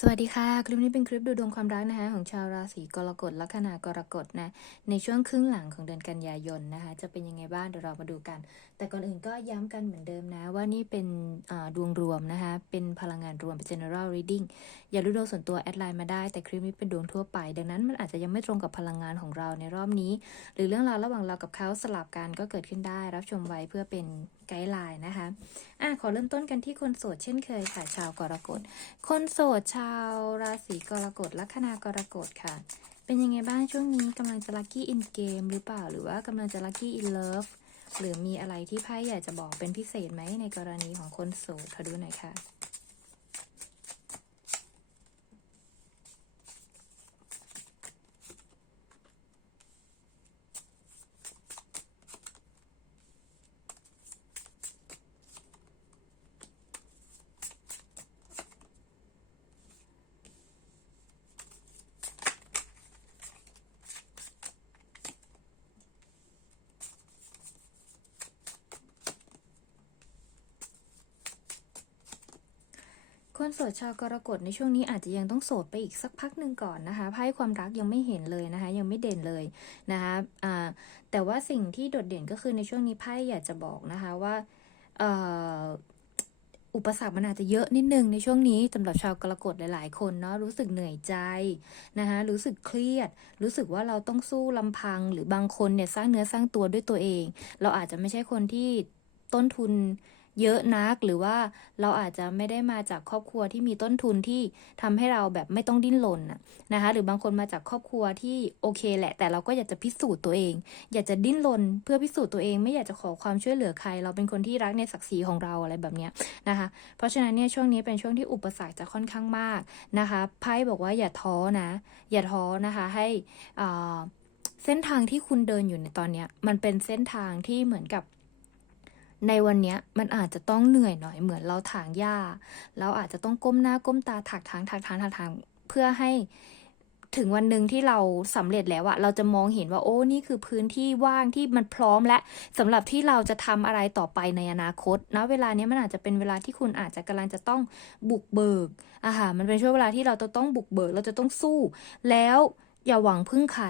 สวัสดีค่ะ คลิปนี้เป็นคลิปดูดวงความรักนะคะของชาวราศีกรกฎลัคนากรกฎนะในช่วงครึ่งหลังของเดือนกันยายนนะคะ จะเป็นยังไงบ้างเดี๋ยวเรามาดูกัน แต่ก่อนอื่นก็ย้ำกันเหมือนเดิมนะ ว่านี่เป็นดวงรวมนะคะ เป็นพลังงานรวมเป็น general reading อย่าดูดวงส่วนตัวแอดไลน์มาได้ แต่คลิปนี้เป็นดวงทั่วไป ดังนั้นมันอาจจะยังไม่ตรงกับพลังงานของเราในรอบนี้ หรือเรื่องราวระหว่างเรากับเขาสลับกันก็เกิดขึ้นได้ รับชมไว้เพื่อเป็น ไกด์ไลน์นะคะอะขอเริ่มต้นกันที่คนโสดเช่นเคยค่ะ ชาวกรกฎ คนโสดชาวราศีกรกฎลัคนากรกฎค่ะ เป็นยังไงบ้างช่วงนี้กำลังจะลัคกี้อินเกมหรือเปล่า หรือว่ากำลังจะลัคกี้อินเลิฟหรือมีอะไรที่ไพ่อยากจะบอกเป็นพิเศษไหมในกรณีของคนโสดขอดูหน่อยค่ะ คนโสดชาวกรกฎในช่วงนี้อาจจะยังต้องโสดไปอีกสักพักหนึ่งก่อนนะคะไพ่ความรักยังไม่เห็นเลยนะคะ ยังไม่เด่นเลยนะคะอ่าแต่ว่าสิ่งที่โดดเด่นก็คือในช่วงนี้ไพ่อยากจะบอกนะคะว่าอุปสรรคมันอาจจะเยอะนิดนึงในช่วงนี้สำหรับชาวกรกฎหลาย ๆ คนเนาะรู้สึกเหนื่อยใจนะคะรู้สึกเครียด รู้สึกว่าเราต้องสู้ลำพัง หรือบางคนเนี่ยสร้างเนื้อสร้างตัวด้วยตัวเอง เราอาจจะไม่ใช่คนที่ต้นทุน เยอะนักหรือว่าเราอาจจะไม่ได้มาจากครอบครัวที่มีต้นทุนที่ทำให้เราแบบไม่ต้องดิ้นรนนะคะ หรือบางคนมาจากครอบครัวที่โอเคแหละ แต่เราก็อยากจะพิสูจน์ตัวเอง อยากจะดิ้นรนเพื่อพิสูจน์ตัวเอง ไม่อยากจะขอความช่วยเหลือใคร เราเป็นคนที่รักในศักดิ์ศรีของเราอะไรแบบนี้นะคะ เพราะฉะนั้นเนี่ยช่วงนี้เป็นช่วงที่อุปสรรคจะค่อนข้างมากนะคะไพ่บอกว่าอย่าท้อนะ อย่าท้อนะคะให้อ่าเส้นทางที่คุณเดินอยู่ในตอนนี้มันเป็นเส้นทางที่เหมือนกับ ในวันนี้มันอาจจะต้องเหนื่อยหน่อยเหมือนเราถางหญ้า เราอาจจะต้องก้มหน้าก้มตาถักทางถักทางถักทางเพื่อให้ถึงวันหนึ่งที่เราสำเร็จแล้วอะเราจะมองเห็นว่าโอ้นี่คือพื้นที่ว่างที่มันพร้อมและสำหรับที่เราจะทำอะไรต่อไปในอนาคตนะเวลานี้มันอาจจะเป็นเวลาที่คุณอาจจะกำลังจะต้องบุกเบิกอะค่ะมันเป็นช่วงเวลาที่เราจะต้องบุกเบิก เราจะต้องสู้ แล้วอย่าหวังพึ่งใคร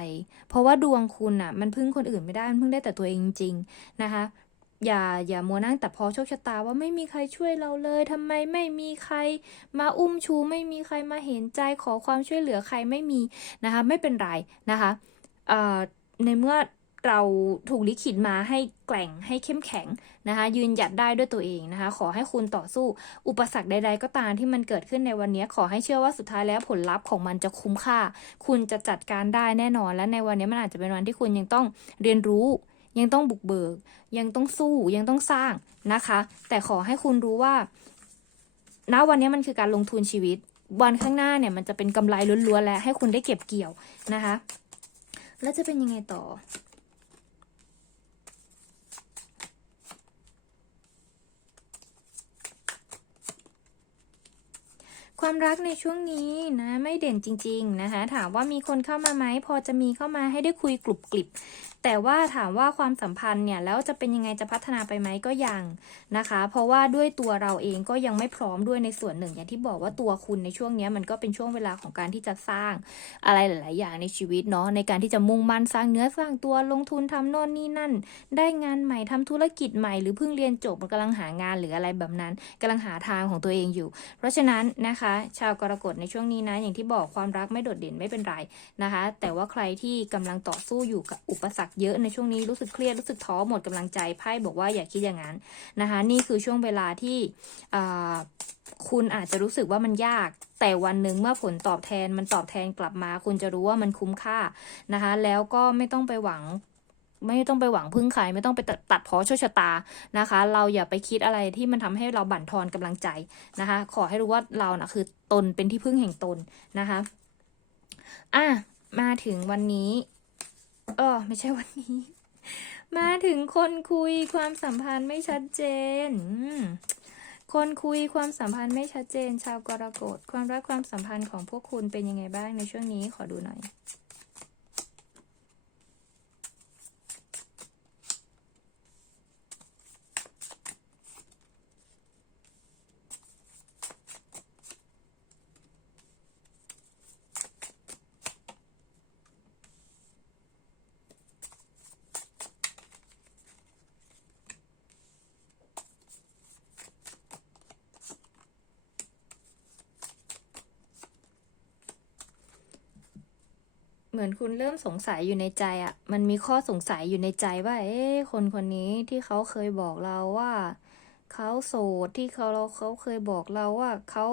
เพราะว่าดวงคุณอะมันพึ่งคนอื่นไม่ได้มันพึ่งได้แต่ตัวเองจริงนะคะ อย่าอย่ามัวนั่งแต่พอโชคชะตาว่าไม่มีใครช่วยเราเลยทำไมไม่มีใครมาอุ้มชู ไม่มีใครมาเห็นใจขอความช่วยเหลือใครไม่มีนะคะไม่เป็นไรนะคะในเมื่อเราถูกลิขิตมาให้แกร่งให้เข้มแข็งนะคะ ยืนหยัดได้ด้วยตัวเองนะคะ ขอให้คุณต่อสู้อุปสรรคใด ๆ ก็ตามที่มันเกิดขึ้นในวันนี้ ขอให้เชื่อว่าสุดท้ายแล้วผลลัพธ์ของมันจะคุ้มค่า คุณจะจัดการได้แน่นอน และในวันนี้มันอาจจะเป็นวันที่คุณยังต้องเรียนรู้ ยังต้องบุกเบิก ยังต้องสู้ยังต้องสร้างนะคะ แต่ขอให้คุณรู้ว่าณวันนี้มันคือการลงทุนชีวิต วันข้างหน้าเนี่ยมันจะเป็นกำไรล้วนๆแล้วให้คุณได้เก็บเกี่ยวนะคะ แล้วจะเป็นยังไงต่อความรักในช่วงนี้นะไม่เด่นจริง ๆนะคะ ถามว่ามีคนเข้ามาไหมพอจะมีเข้ามาให้ได้คุยกลุบกลิบแต่ว่าถามว่าความสัมพันธ์เนี่ยแล้วจะเป็นยังไงจะพัฒนาไปไหมก็ยังนะคะ เพราะว่าด้วยตัวเราเองก็ยังไม่พร้อมด้วยในส่วนหนึ่ง อย่างที่บอกว่าตัวคุณในช่วงนี้มันก็เป็นช่วงเวลาของการที่จะสร้างอะไรหลาย ๆ อย่างในชีวิตเนาะในการที่จะมุ่งมั่นสร้างเนื้อสร้างตัวลงทุนทำโน่นนี่นั่น ได้งานใหม่ทำธุรกิจใหม่หรือเพิ่งเรียนจบมันกำลังหางานหรืออะไรแบบนั้นกำลังหาทางของตัวเองอยู่ เพราะฉะนั้นนะคะ ชาวกรกฎในช่วงนี้นะอย่างที่บอกความรักไม่โดดเด่นไม่เป็นไรนะคะ แต่ว่าใครที่กำลังต่อสู้อยู่กับอุปสรรคเยอะในช่วงนี้รู้สึกเครียดรู้สึกท้อหมดกำลังใจไพ่บอกว่าอย่าคิดอย่างนั้นนะคะ นี่คือช่วงเวลาที่คุณอาจจะรู้สึกว่ามันยาก แต่วันหนึ่งเมื่อผลตอบแทนมันตอบแทนกลับมา คุณจะรู้ว่ามันคุ้มค่านะคะ แล้วก็ไม่ต้องไปหวังไม่ต้องไปหวังพึ่งใครไม่ต้องไปตัดตัดเพอโชคชะตานะคะ เราอย่าไปคิดอะไรที่มันทำให้เราบั่นทอนกำลังใจนะคะ ขอให้รู้ว่าเรานะคือตนเป็นที่พึ่งแห่งตนนะคะ อะมาถึงวันนี้ เออไม่ใช่วันนี้ มาถึงคนคุยความสัมพันธ์ไม่ชัดเจน คนคุยความสัมพันธ์ไม่ชัดเจน ชาวกรกฎความรักความสัมพันธ์ของพวกคุณเป็นยังไงบ้างในช่วงนี้ขอดูหน่อย เหมือนคุณเริ่มสงสัยอยู่ในใจอะ่ะ มันมีข้อสงสัยอยู่ในใจว่า เอ๊ะ คนคนนี้ที่เขาเคยบอกเราว่าเขาโสดที่เขาเราเขาเคยบอกเราว่าเขา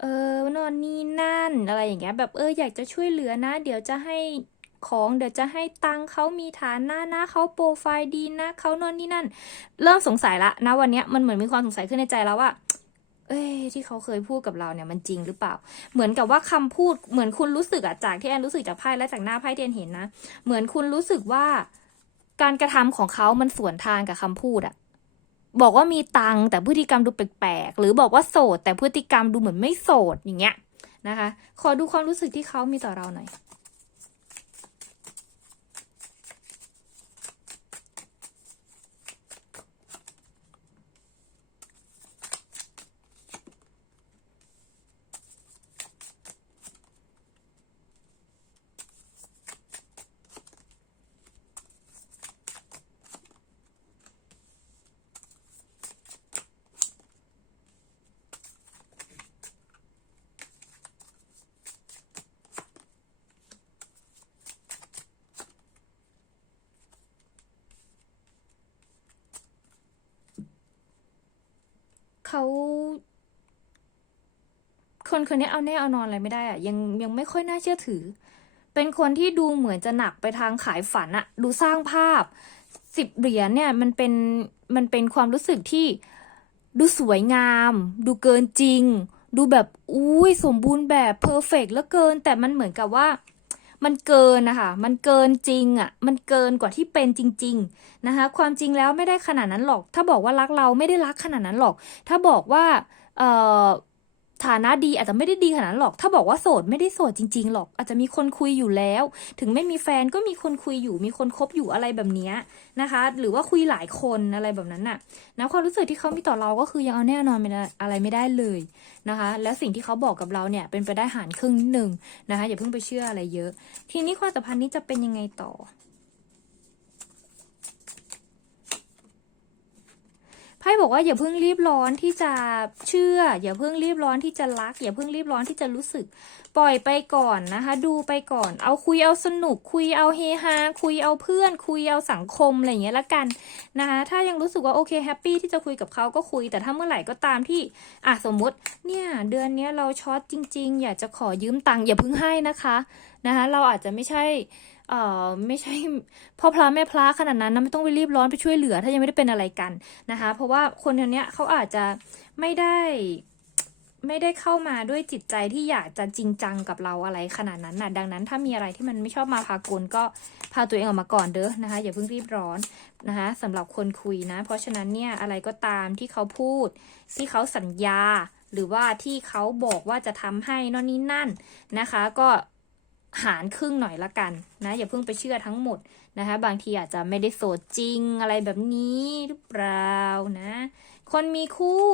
เออนอนนี่นั่นอะไรอย่างเงี้ย แบบเอออยากจะช่วยเหลือนะ เดี๋ยวจะให้ของเดี๋ยวจะให้ตังค์เขามีฐานะนะเขาโปรไฟล์ดีนะเขานอนนี่นั่น เริ่มสงสัยละนะวันเนี้ยมันเหมือนมีความสงสัยขึ้นในใจแล้วว่า เอ้ยที่เขาเคยพูดกับเราเนี่ยมันจริงหรือเปล่า เหมือนกับว่าคำพูดเหมือนคุณรู้สึกอะจากที่แอนรู้สึกจากไพ่และจากหน้าไพ่ที่แอนเห็นนะ เหมือนคุณรู้สึกว่า การกระทำของเขามันสวนทางกับคำพูดอะบอกว่ามีตังแต่พฤติกรรมดูแปลกๆหรือบอกว่าโสด แต่พฤติกรรมดูเหมือนไม่โสดอย่างเงี้ยนะคะ ขอดูความรู้สึกที่เขามีต่อเราหน่อย เขาคนคนนี้เอาแน่เอานอนอะไรไม่ได้อะยังยังไม่ค่อยน่าเชื่อถือ เป็นคนที่ดูเหมือนจะหนักไปทางขายฝันอะดูสร้างภาพสิบเหรียญเนี่ยมันเป็นมันเป็นความรู้สึกที่ดูสวยงาม ดูเกินจริง ดูแบบอุ้ยสมบูรณ์แบบเพอร์เฟกต์แล้วเกิน แต่มันเหมือนกับว่า มันเกินนะคะ มันเกินจริงอะ่ะ มันเกินกว่าที่เป็นจริง ๆนะคะ ความจริงแล้วไม่ได้ขนาดนั้นหรอก ถ้าบอกว่ารักเราไม่ได้รักขนาดนั้นหรอก ถ้าบอกว่าเออ ฐานะดีอาจจะไม่ได้ดีขนาดนั้นหรอก ถ้าบอกว่าโสดไม่ได้โสดจริง ๆ หรอก อาจจะมีคนคุยอยู่แล้ว ถึงไม่มีแฟนก็มีคนคุยอยู่ มีคนคบอยู่อะไรแบบนี้นะคะ หรือว่าคุยหลายคนอะไรแบบนั้นน่ะนะความรู้สึกที่เขามีต่อเราก็คือยังเอาแน่นอนไม่ได้อะไรไม่ได้เลยนะคะ แล้วสิ่งที่เขาบอกกับเราเนี่ยเป็นไปได้หารครึ่งนิดนึงนะคะ อย่าเพิ่งไปเชื่ออะไรเยอะ ทีนี้ความสัมพันธ์นี้จะเป็นยังไงต่อ ไพ่ บอกว่าอย่าเพิ่งรีบร้อนที่จะเชื่อ อย่าเพิ่งรีบร้อนที่จะรัก อย่าเพิ่งรีบร้อนที่จะรู้สึก ปล่อยไปก่อนนะคะ ดูไปก่อน เอาคุยเอาสนุก คุยเอาเฮฮาคุยเอาเพื่อน คุยเอาสังคมอะไรอย่างเงี้ยละกันนะคะถ้ายังรู้สึกว่าโอเคแฮปปี้ที่จะคุยกับเขาก็คุย แต่ถ้าเมื่อไหร่ก็ตามที่อะสมมติเนี่ยเดือนเนี้ยเราช็อตจริง ๆ อยากจะขอยืมตังค์อย่าเพิ่งให้นะคะนะคะ เราอาจจะไม่ใช่ เอ่อไม่ใช่พ่อพระแม่พระขนาดนั้นนะไม่ต้องไปรีบร้อนไปช่วยเหลือ ถ้ายังไม่ได้เป็นอะไรกันนะคะ เพราะว่าคนคนนี้เขาอาจจะไม่ได้ไม่ได้เข้ามาด้วยจิตใจที่อยากจะจริงจังกับเราอะไรขนาดนั้นนะดังนั้นถ้ามีอะไรที่มันไม่ชอบมาพากลก็พาตัวเองออกมาก่อนเด้อนะคะ อย่าเพิ่งรีบร้อนนะคะสำหรับคนคุยนะ เพราะฉะนั้นเนี่ยอะไรก็ตามที่เขาพูด ที่เขาสัญญา หรือว่าที่เขาบอกว่าจะทำให้นอนนี้นั่นนะคะ ก็ หารครึ่งหน่อยละกันนะอย่าเพิ่งไปเชื่อทั้งหมดนะคะ บางทีอาจจะไม่ได้โสดจริงอะไรแบบนี้หรือเปล่านะ คนมีคู่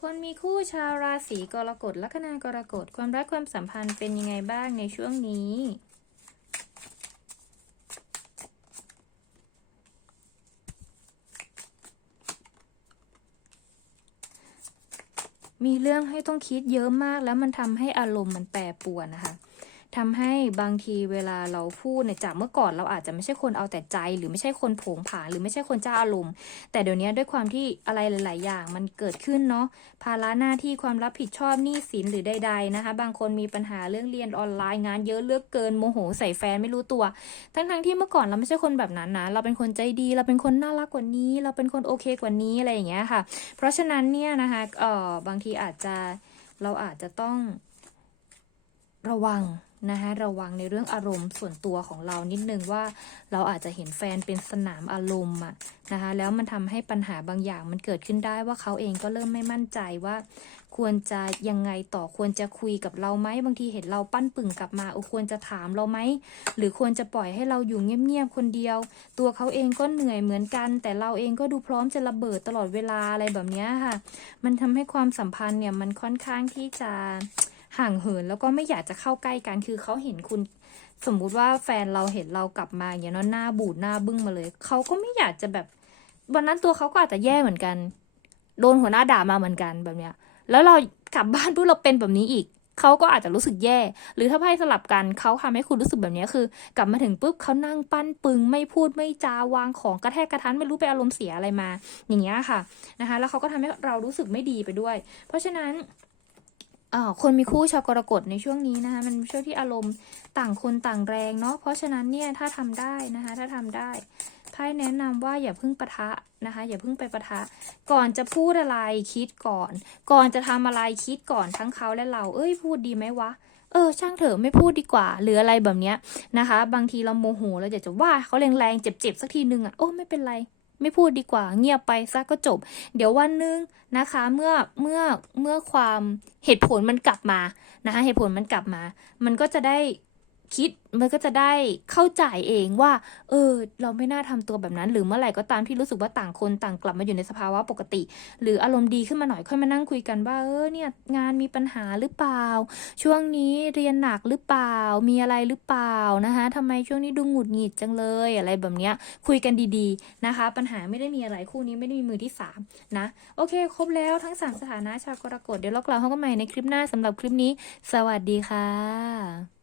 คนมีคู่ชาวราศีกรกฎลัคนากรกฎความรักความสัมพันธ์เป็นยังไงบ้างในช่วงนี้ มีเรื่องให้ต้องคิดเยอะมากแล้วมันทำให้อารมณ์มันแปรปรวนนะคะ ทำให้บางทีเวลาเราพูดเนี่ยจากเมื่อก่อนเราอาจจะไม่ใช่คนเอาแต่ใจ หรือไม่ใช่คนผงผางหรือไม่ใช่คนเจ้าอารมณ์ แต่เดี๋ยวนี้ด้วยความที่อะไรหลาย ๆ อย่างมันเกิดขึ้นเนาะภาระหน้าที่ความรับผิดชอบหนี้สินหรือใด ๆ นะคะ บางคนมีปัญหาเรื่องเรียนออนไลน์งานเยอะเลือกเกินโมโหใส่แฟนไม่รู้ตัว ทั้งๆที่เมื่อก่อนเราไม่ใช่คนแบบนั้นนะเราเป็นคนใจดีเราเป็นคนน่ารักกว่านี้ เราเป็นคนโอเคกว่านี้อะไรอย่างเงี้ยค่ะ เพราะฉะนั้นเนี่ยนะคะเออบางทีอาจจะเราอาจจะต้องระวัง นะคะระวังในเรื่องอารมณ์ส่วนตัวของเรานิดนึงว่าเราอาจจะเห็นแฟนเป็นสนามอารมณ์อะนะคะแล้วมันทำให้ปัญหาบางอย่างมันเกิดขึ้นได้ว่าเขาเองก็เริ่มไม่มั่นใจว่า ควรจะยังไงต่อควรจะคุยกับเราไหมบางทีเห็นเราปั้นปึ่งกลับมาเอควรจะถามเราไหมหรือควรจะปล่อยให้เราอยู่เงียบๆคนเดียว ตัวเขาเองก็เหนื่อยเหมือนกัน แต่เราเองก็ดูพร้อมจะระเบิดตลอดเวลาอะไรแบบนี้ค่ะ มันทำให้ความสัมพันธ์เนี่ยมันค่อนข้างที่จะ ห่างเหินแล้วก็ไม่อยากจะเข้าใกล้กันคือเขาเห็นคุณ สมมุติว่าแฟนเราเห็นเรากลับมาอย่างเงี้ยเนาะหน้าบูดหน้าบึ้งมาเลยเขาก็ไม่อยากจะแบบวันนั้นตัวเขาก็อาจจะแย่เหมือนกัน โดนหัวหน้าด่ามาเหมือนกันแบบเนี้ย แล้วเรากลับบ้านปุ๊บเราเป็นแบบนี้อีกเขาก็อาจจะรู้สึกแย่ หรือถ้าไพ่สลับกันเขาทำให้คุณรู้สึกแบบนี้คือ กลับมาถึงปุ๊บเขานั่งปั้นปึง ไม่พูดไม่จาวางของกระแทกกระทันไม่รู้ไปอารมณ์เสียอะไรมา อย่างเงี้ยค่ะนะคะ แล้วเขาก็ทำให้เรารู้สึกไม่ดีไปด้วย เพราะฉะนั้น คนมีคู่ชาวกรกฎในช่วงนี้นะคะมันเป็นช่วงที่อารมณ์ต่างคนต่างแรงเนาะเพราะฉะนั้นเนี่ยถ้าทำได้นะคะถ้าทำได้ไพ่แนะนำว่าอย่าเพิ่งปะทะนะคะ อย่าเพิ่งไปปะทะ ก่อนจะพูดอะไรคิดก่อน ก่อนจะทำอะไรคิดก่อนทั้งเขาและเรา เอ้ยพูดดีไหมวะเออช่างเถอะไม่พูดดีกว่า หรืออะไรแบบเนี้ยนะคะ บางทีเราโมโหเราอยากจะว่าเขาแรงๆเจ็บๆสักทีนึงอะโอ้ไม่เป็นไร ไม่พูดดีกว่า เงียบไปซะก็จบ เดี๋ยววันหนึงนะคะ เมื่อเมื่อเมื่อความเหตุผลมันกลับมานะคะเหตุผลมันกลับมา มันก็จะได้ คิดมันก็จะได้เข้าใจเองว่า เออ เราไม่น่าทำตัวแบบนั้น หรือเมื่อไหร่ก็ตามที่รู้สึกว่าต่างคนต่างกลับมาอยู่ในสภาวะปกติ หรืออารมณ์ดีขึ้นมาหน่อยค่อยมานั่งคุยกันว่าเออเนี่ยงานมีปัญหาหรือเปล่า ช่วงนี้เรียนหนักหรือเปล่า มีอะไรหรือเปล่านะคะทำไมช่วงนี้ดูหงุดหงิดจังเลยอะไรแบบเนี้ยคุยกันดีๆนะคะ ปัญหาไม่ได้มีอะไรคู่นี้ไม่ได้มีมือที่สามนะโอเค ครบแล้วทั้งสามสถานะชาวกรกฎเดี๋ยวเรากลับเข้ากันใหม่ในคลิปหน้าสำหรับคลิปนี้ สวัสดีค่ะ